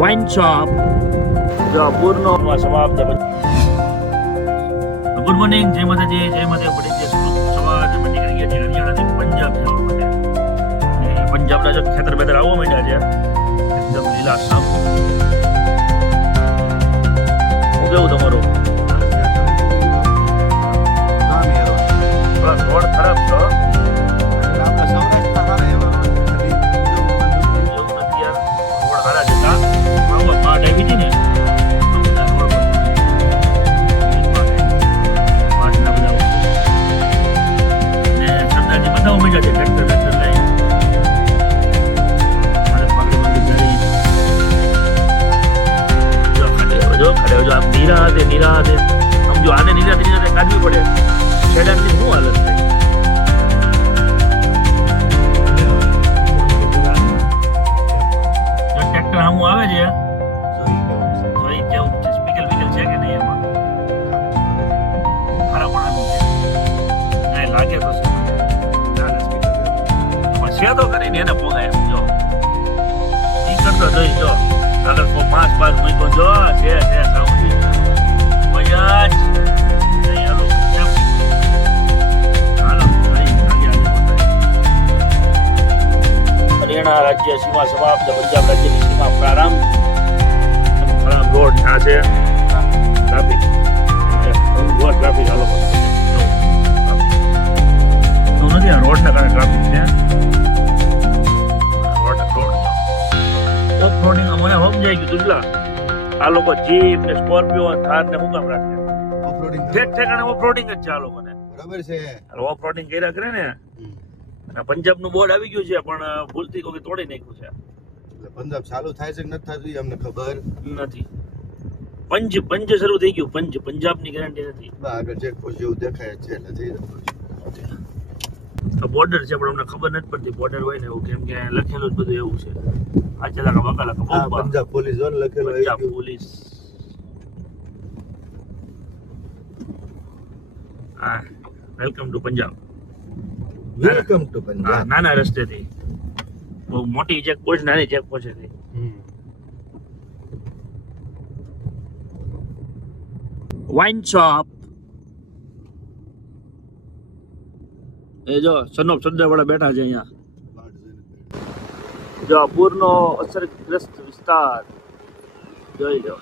Wine shop પૂરનો સમાપ્ત. Good morning, જય માતાજી, જય માતા. પડી સવારમાં નીકળી ગયા છે હરિયાણાથી પંજાબ જવા માટે. પંજાબના જો ખેતર બેતર આવવા માંડ્યા છે એકદમ લીલા સામ. શું કેવું તમારું? બસ રોડ ખરાબ છે. નિરાતે સમજો, આને નિરાતે કાઢવી પડે. શેડાની શું હાલત થાય? ટ્રેક્ટર આમ આવે છે, જોઈ કેવું સ્પીકર બીકર છે કે નહીં એમાં? ખરાબ પણ નહીં લાગે તો છે તો કરીને એને પોગાય. જો ઈ કરતો જોઈ, જો આગળ પાંચ મૂકો, જો છે હરિયાણા રાજ્ય સીમા સમાપ્ત, પંજાબ રાજ્યની સીમા પ્રારંભ. ખરાબ રોડ ના છે, ટ્રાફિક ટ્રાફિક હાલો તું નથી. આ રોડ ના કારણે ટ્રાફિક છે. રોડ ઓફ રોડિંગ મને સમજાઈ ગયું તુજલા. આ લોકો જીપ ને સ્કોર્પિયો થાર ને શું કામ રાખે? ઠેકાણે ઓફ રોડિંગ જ છે આ લોકોને. બરાબર છે, ઓફ રોડિંગ કર્યા કરે ને. પંજાબ નું બોર્ડ આવી ગયું છે પણ ભૂલથી કોઈ તોડી નાખ્યું છે. પંજાબ ચાલુ થાય છે કે નથી થતું અમને ખબર નથી. પંજ શરૂ થઈ ગયું. પંજાબ ની ગેરંટી નથી. આગળ ચેકપોસ્ટ જેવું દેખાય છે એટલે થઈ રહ્યું છે. બોર્ડર છે પણ અમને ખબર નથી પડતી બોર્ડર હોય ને એવું, કેમ કે લખેલું જ બધું એવું છે. આ ચલાકા બકાલા પંજાબ પોલીસ ઝોન લખેલું. પંજાબ પોલીસ. હા, welcome to Punjab. Welcome to Punjab. નાના રસ્તેથી બહુ મોટી ચેકપોસ્ટ, નાની ચેકપોસ્ટ હતી. વાઇન શોપ એ જો સનોપ સરદાર વાળા બેઠા છે અહીંયા. જો પૂરનો અસરગ્રસ્ત વિસ્તાર જોઈ લો.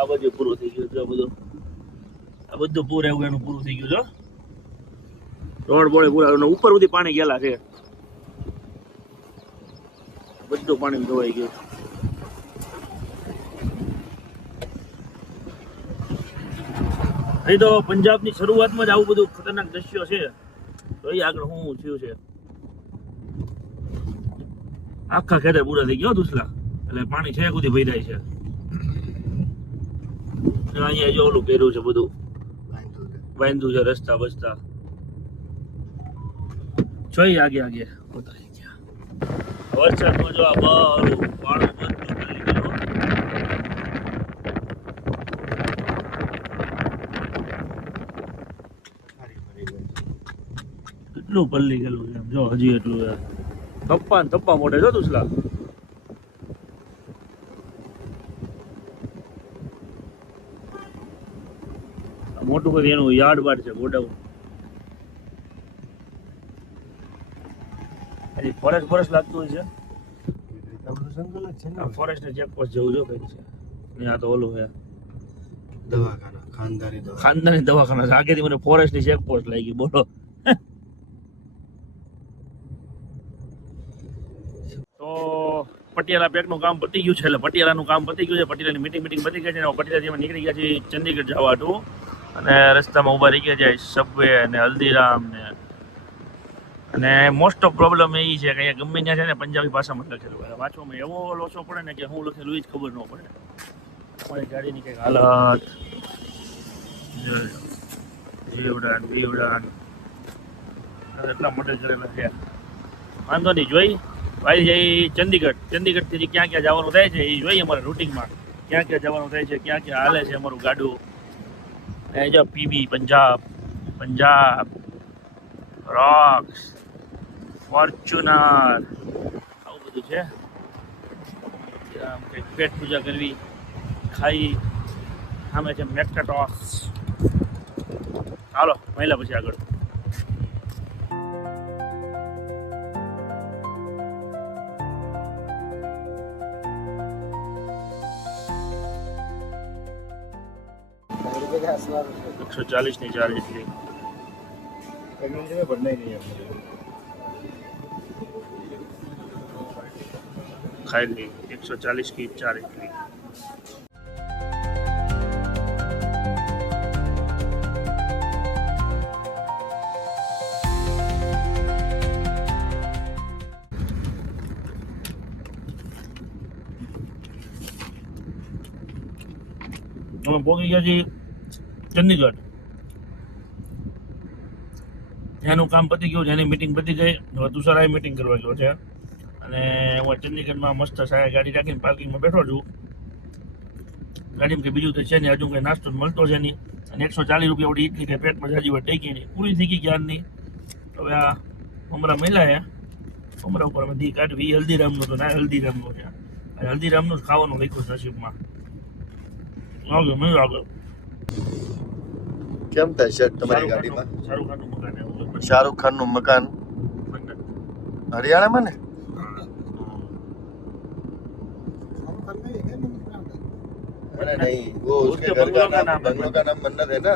આ બધું પૂરું થઈ ગયું છે. આ બધું પૂર એવું એનું પૂરું થઈ ગયું છે. રોડ બોડે પૂરા ઉપર સુધી પાણી ગયેલા છે. બધું પાણી ધોવાઈ ગયું. અહીં તો પંજાબની શરૂઆતમાં જ આવું બધું ખતરનાક દ્રશ્યો છે. તો એ આગળ શું થયું છે? આખા ખેતર પૂરા થઈ ગયો દુસલા, એટલે પાણી છે સુધી ભરાય છે. અહીંયા જો ઓલું કર્યું છે બધું, બાંધ્યું છે રસ્તા બસ્તા. જોઈ આગે પોતાની ગયા વરસાદમાં જો આ બારું પાણું બધું કરી ગયું. કેટલું પલ્લી ગયેલું છે જો હજી એટલું થપ્પા મોઢે જો દુસલા. મોટું કરી એનું યાર્ડ બાર છે, ગોડાઉન. હજી ફોરેસ્ટ લાગતું હોય છે. ફોરેસ્ટ ને ચેકપોસ્ટ જેવું જો કઈ છે. ત્યાં તો ઓલું છે દવાખાના, ખાનદાની દવાખાના છે. આગેથી મને ફોરેસ્ટ ની ચેકપોસ્ટ લાગી. બોલો. તો પટિયાલા પેક નું કામ પતી ગયું છે, એટલે પટિયાલાનું કામ પતી ગયું છે. પટિયાલાની મીટિંગ પતી ગઈ છે. પટિયાલાથી અમે નીકળી ગયા છીએ ચંદીગઢ જવા હતું, અને રસ્તામાં ઊભા રહી ગયા છે સબવે અને હલ્દીરામ ને. અને મોસ્ટ ઓફ પ્રોબ્લેમ એ છે કે અહીંયા ગમે ત્યાં છે ને પંજાબી ભાષામાં લખેલું હોય. વાંચવામાં એવો લોચો પડે ને કે શું લખેલું એ જ ખબર ન પડે. અમારી ગાડીની કંઈક હાલત જીવડાન બીવડાન એટલા મોડેલ કરેલા છે. વાંધો નહીં, જોઈ ભાઈ જઈ ચંદીગઢથી ક્યાં ક્યાં જવાનું થાય છે એ જોઈએ અમારા રૂટિંગમાં. ક્યાં ક્યાં જવાનું થાય છે, ક્યાં ક્યાં હાલે છે અમારું ગાડું. એ જો પીબી પંજાબ રોક્સ, ફોર્ચ્યુનર, આવું બધું છે. આમ કંઈક પેટ પૂજા કરવી, ખાઈ. સામે છે મેક્ટાટોસ. ચાલો મહિલા પછી આગળ. ₹140 ની ચાર્જ એટલી. ખાઈ લી 140 की 4 इडली. અમે પહોંચી ગયા છીએ ચંદીગઢ. ત્યાંનું કામ પતી ગયું, જેની મિટિંગ પતી ગઈ. હવે તુષારાએ મિટિંગ કરવા ગયો છે અને હું ચંદીગઢમાં મસ્ત સારા ગાડી રાખીને પાર્કિંગમાં બેઠો છું. ગાડીમાં કંઈ બીજું તો છે નહીં, હજુ કંઈ નાસ્તો મળતો છે નહીં. અને 140 રૂપિયા વળી ઇડલી કંઈ પેટમાં જાજી વાર ટેકી નહીં, પૂરી થઈ ગઈ ક્યારની. હવે આ મમરા મળ્યા છે, મમરા ઉપર અમે દી કાઢવી. હલ્દીરામનું તો ના હલ્દીરામનું છે, અને હલ્દીરામનું જ ખાવાનું લખ્યું છે નસીબમાં. આગળ મેં આગળ કેમ થાય છે તમારી ગાડીમાં? શાહરુખ ખાનનું મકાન એવું શાહરુખ ખાનનું મકાન હરિયાણામાં ને? अरे नहीं, वो उसके घर का नाम, बंगलो का नाम मन्नत है ना.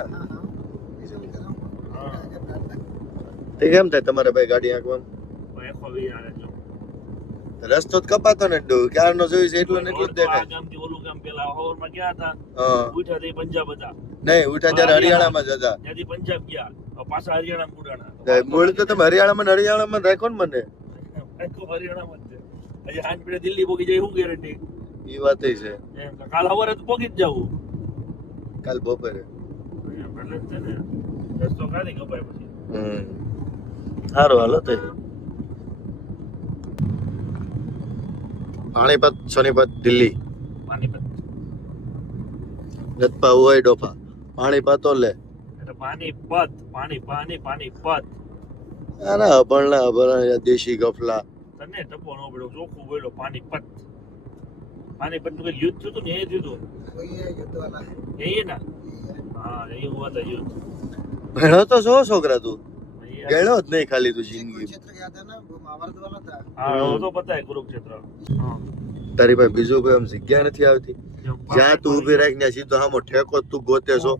તે કેમ થાય તમારે ભાઈ ગાડી હાંકવામાં? રસ્તો જ કપાતો ને ક્યારનો જોયું છે એટલો ને એટલું જ દેખાય. ગામથી ઓલું ગામ પેલા હોરમાં ગયા હતા, હા ઉઠ્યા તે પંજાબ હતા. નહીં ઉઠા ત્યારે હરિયાણામાં જ હતા. ત્યાંથી પંજાબ ગયા, પાછા હરિયાણામાં ઉડાણા. મૂળ તો તમે હરિયાણામાં રાખો ને મને. હરિયાણામાં જ છે. હજી હાંજ પીડે દિલ્હી પોગી જાય, શું ગેરંટી? એ વાત છે. કાલ સવારે તો પોગી જ જવું. કાલ બપોરે એટલે જ છે ને, રસ્તો કાઢી કપાય પછી. સારું હાલો તે પાણીપત સોનીપત દિલ્હી પાણીપત નતપા હોય ડોફા પાણીપત લે એટલે પાણીપત પાણીપત અરે અભણ દેશી ગફલા તને ટપો નો પડ્યો, ચોખ્ખું બોલ્યો પાણીપત. પાણીપત નું કઈ યુદ્ધ થયું હતું ને? એ થયું હતું એ ના? હા એ હું હતા યુદ્ધ. ભણો તો છો છોકરા તું? ગણ્યો જ નહીં ખાલી તું જિંદગી. હા તો પતા કુરુક્ષેત્ર. તારી પાસે બીજું કોઈ આમ જગ્યા નથી આવતી જ્યાં તું ઉભી રાખી ને સીધો આમો ઠેકો તું ગોતે છો?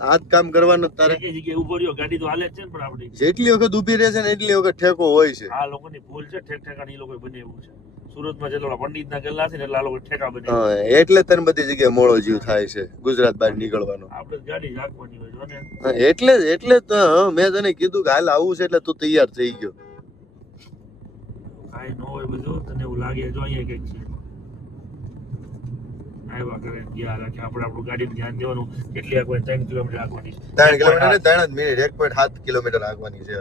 આ જ કામ કરવાનું તારે. જગ્યાએ ઉભો રહ્યો, ગાડી તો હાલે જ છે ને, પણ આપડી જેટલી વખત ઉભી રહેશે ને એટલી વખત ઠેકો હોય છે. આ લોકોની ભૂલ છે, ઠેક ઠેકાણી એ લોકો બનાવ્યું છે. સુરતમાં જેટલા પંડિત ના ગલ્લા છે ને એટલે આ લોકો ઠેકા બને. એટલે તને બધી જગ્યાએ મોળો જીવ થાય છે ગુજરાત બહાર નીકળવાનો. આપણે ગાડી રાખવાની હોય ને. એટલે તો મેં તને કીધું કે હાલ આવું છે એટલે તું તૈયાર થઈ ગયો. કાંઈ ન હોય બધું તને એવું લાગે જો અહીંયા કંઈક છે. આવ્યા કરે ગયા રાખે, આપણે આપણું ગાડીનું ધ્યાન દેવાનું. કેટલી આગળ 3 કિલોમીટર આગવાની 3 કિલોમીટર ને 3 જ મિનિટ 1.7 કિલોમીટર આગવાની છે.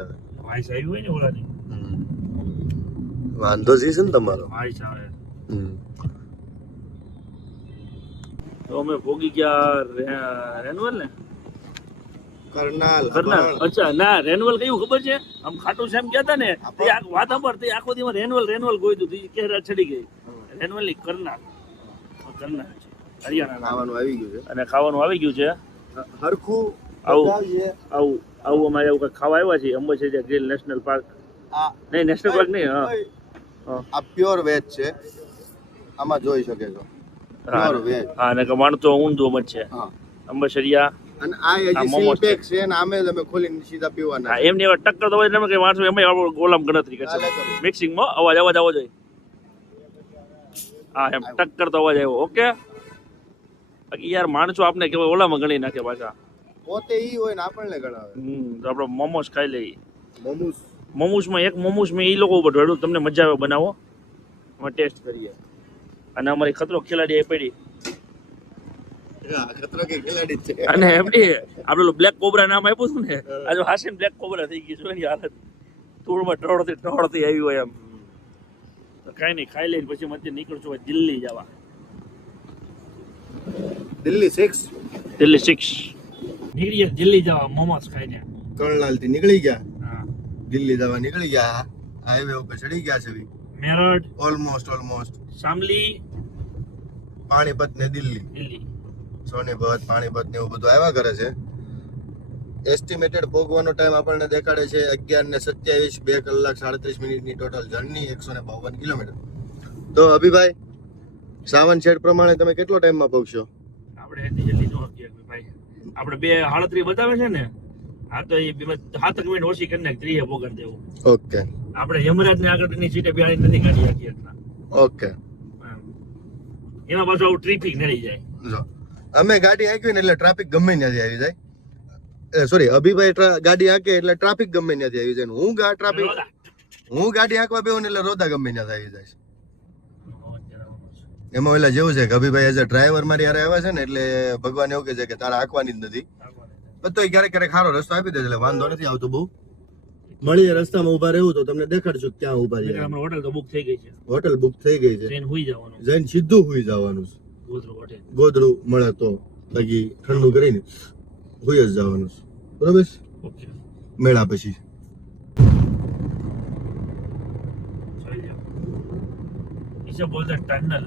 વાઇસ આવી હોય ને ઓલાની વાંધો છે ને તમારો વાઇસ આવે. તો અમે ભોગી ગયા રેનવલ ને કરનાલ. અચ્છા ના, રેનવલ કયું ખબર છે? આમ ખાટું શ્યામ ગયા હતા ને તે વાત સાંભળ, તે આખો દી રેનવલ ગોઈતું તું કેરા ચડી ગઈ. રેનવલ ની કરનાલ હરિયાણા ખાવાનું આવી ગયું છે અને ખાવાનું આવી ગયું છે હરખું. આવું અમારે એવું કંઈક ખાવા આવ્યા છીએ. Ambaji grill national park. નહીં નેશનલ પાર્ક નહીં. આ પ્યોર વેજ છે, આમાં જોઈ શકે છો. Pure veg. હા અને કમાણ તો ઊંધું મત છે. અંબેસરિયા અને આ હજી સીલ પેક છે ને આમે તમે ખોલીને સીધા પીવાના. હા એમની હવે ટક્કર તો હોય ને કે માણસો એમાં ગોલામ ગણતરી કરશે. મિક્સિંગમાં અવાજ આવવો જોઈએ. હા એમ ટક્કર તો અવાજ આવ્યો. ઓકે બાકી યાર માણસો આપણે કેવાય ઓલામાં ગણી નાખે પાછા. પોતે ઈ હોય ને આપણને ગણાવે. તો આપણે મોમોસ ખાઈ લઈએ. મોમોસમાં એક મોમોસ મેં એ લોકો ઉપર ઢોળ્યું. તમને મજા આવે બનાવો, અમે ટેસ્ટ કરીએ. અને અમારી ખતરો ખેલાડી એ પડી. ખતરો કે ખેલાડી છે. અને એમની આપણે બ્લેક કોબરા નામ આપ્યું હતું ને, આજે હાસીન બ્લેક કોબરા થઈ ગઈ છે એની હાલત. ધૂળમાં ટોળતી આવી હોય એમ. કઈ નહીં, ખાઈ લઈને પછી મધ્ય નીકળશું દિલ્હી જવા. દિલ્હી 6 નીકળીએ દિલ્હી જવા મોમોસ ખાઈને. કરનાલ થી નીકળી ગયા. દિલ્હી જવા નીકળી ગયા, હાઈવે ઉપર ચડી ગયા છે મેરઠ, ઓલમોસ્ટ શામલી, પાણીપત ને દિલ્હી, સોનીપત, પાણીપત ને એવું બધું આવ્યા કરે છે. એસ્ટિમેટેડ પહોંચવાનો ટાઈમ આપણને દેખાડે છે 11:27, 2 કલાક 37 મિનિટની ટોટલ જર્ની, 152 કિલોમીટર. તો અભિભાઈ, સાવન શેડ પ્રમાણે તમે કેટલો ટાઈમમાં પહોંચશો? આપણે એટલી જલ્દી ન શકીએ ભાઈ. આપણે 2:38 બતાવે છે ને, આ તો એ 7 મિનિટ ઓછી કરી નાખ, 30 પોગાડ દેવું. ઓકે આપણે યમરાજને આગળની સીટે બેહાડી નથી કાઢી શકીએ એટલા. ઓકે. એમાં પાછું આવું ટ્રાફિક નડી જાય. જો અમે ગાડી હાંકવી ને એટલે ટ્રાફિક ગમે ત્યાંથી આવી જાય. સોરી, અભિભાઈ ગાડી હાંકે એટલે ટ્રાફિક ગમે ત્યાંથી આવી જાય. હું ગાડી હાંકવા બેહું ને એટલે રોદા ગમે ત્યાંથી આવી જાય. એમાં ઓલા જેવું છે કે અભિભાઈ એઝ અ ડ્રાઈવર મારી હારે આવ્યા છે ને, એટલે ભગવાન એવું કહે છે કે તારે હાંકવાની જ નથી. તો ક્યારેક ક્યારેક સારો રસ્તો આપી દે એટલે વાંધો નથી આવતો બહુ. મળીએ રસ્તામાં ઉભા રહેવું તો તમને દેખાડશું ક્યાં ઉભા છે. હોટલ તો બુક થઈ ગઈ છે. હોટલ બુક થઈ ગઈ છે. ટ્રેન હુઈ જવાનું. જઈને સીધું હુઈ જવાનું છે. ગોધરું મળે તો બાકી ઠંડુ કરીને હુઈ જ જવાનું છે. બરોબર? ઓકે. મેળા પછી इसे बोलते हैं टनल.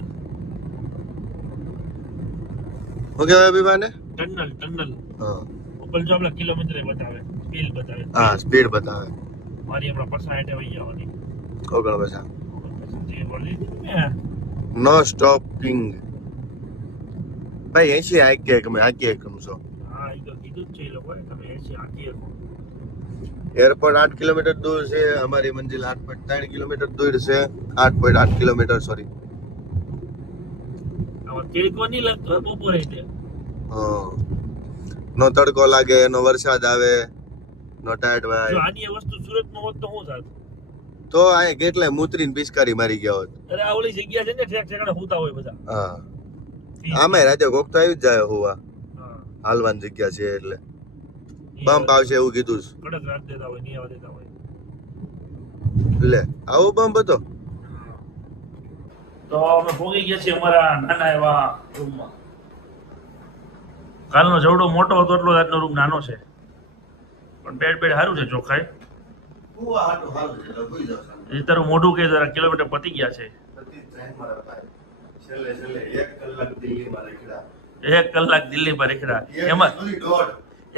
Okay અભિભાઈને tunnel. હા, ઉપર જો આપણા કિલોમીટર બતાવે, સ્પીડ બતાવે. હા સ્પીડ બતાવે. મારી આપણા પર્સન્ટ આવી જવાની. ઓગણ બસા જે બોલી મેં નો સ્ટોપિંગ. ભાઈ 80 હાંકીએ કે હાંકીએ કમ છો. હા એ તો કીધું જ છે એ લોકોએ, તમે એસી આખી શકો. એરપોર્ટ 8 કિલોમીટર દૂર છે, અમારી મંજિલ 8.3 કિલોમીટર દૂર છે. 8.8 કિલોમીટર સોરી. આમાં કેળકો નહીં લાગતો બપોરે તે. હા, નો તડકો લાગે, નો વરસાદ આવે, નો ટાઈટ જો વાય. આની વસ્તુ સુરતમાં હોત તો શું થાત? તો આ કેટલાય મૂતરીને પિચકારી મારી ગયા હોત. અરે આ ઓલી જગ્યા છે ને ઠેક ઠેકાણે હોતા હોય બધા. હા, આમે રાતે કોક તો આવી જ જાય હોવા. હા, હાલવાની જગ્યા છે એટલે બમ્પ આવશે એવું કીધું છે. કડક રાત દેતા હોય, નહીં આવવા દેતા હોય. લે આવો બમ્પ હતો. તો અમે પહોંચી ગયા છીએ અમારા નાના એવા રૂમમાં. કાલનો જવડો મોટો હતો એટલો આજનો રૂમ નાનો છે, પણ બેડ સારું છે, ચોખ્ખાઈ. એ તારું મોઢું કે જરા કિલોમીટર પતી ગયા છે. 1 કલાક દિલ્હીમાં રેખડા.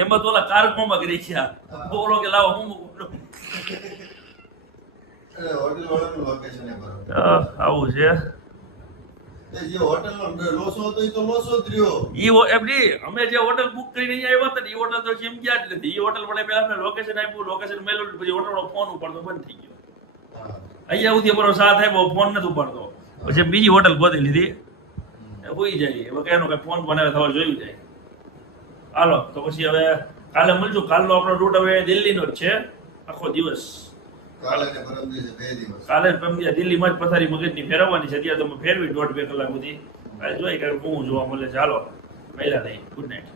એમાં તો ઓલા કાર્ગોમાં ગઈ છે. બોલો કે લાવો હું આવું છે. અમે જે હોટલ બુક કરીને આવ્યા હતા ને એ હોટલ તો જેમ ગયા જ નથી. એ હોટલ પણ પેલા અમે લોકેશન આપ્યું, લોકેશન મેળવ્યું, પછી હોટલ નો ફોન ઉપાડતો બંધ થઈ ગયો. અહીંયા સુધી અમારો સાથ આપ્યો, ફોન નથી ઉપાડતો. પછી બીજી હોટલ ગોતી લીધી, હોઈ જાય. હવે કઈ કઈ ફોન બનાવે થવા જોયું જાય. હાલો તો પછી હવે કાલે મળજો. કાલનો આપણો રૂટ હવે દિલ્હીનો જ છે આખો દિવસ. કાલે દિલ્હીમાં જ પથારી મગજની ફેરવવાની છે. અત્યારે તો ફેરવી 1.5-2 કલાક સુધી. કાલે જોઈ કે હું જોવા મળે છે. હાલો પહેલા નહીં. Good night.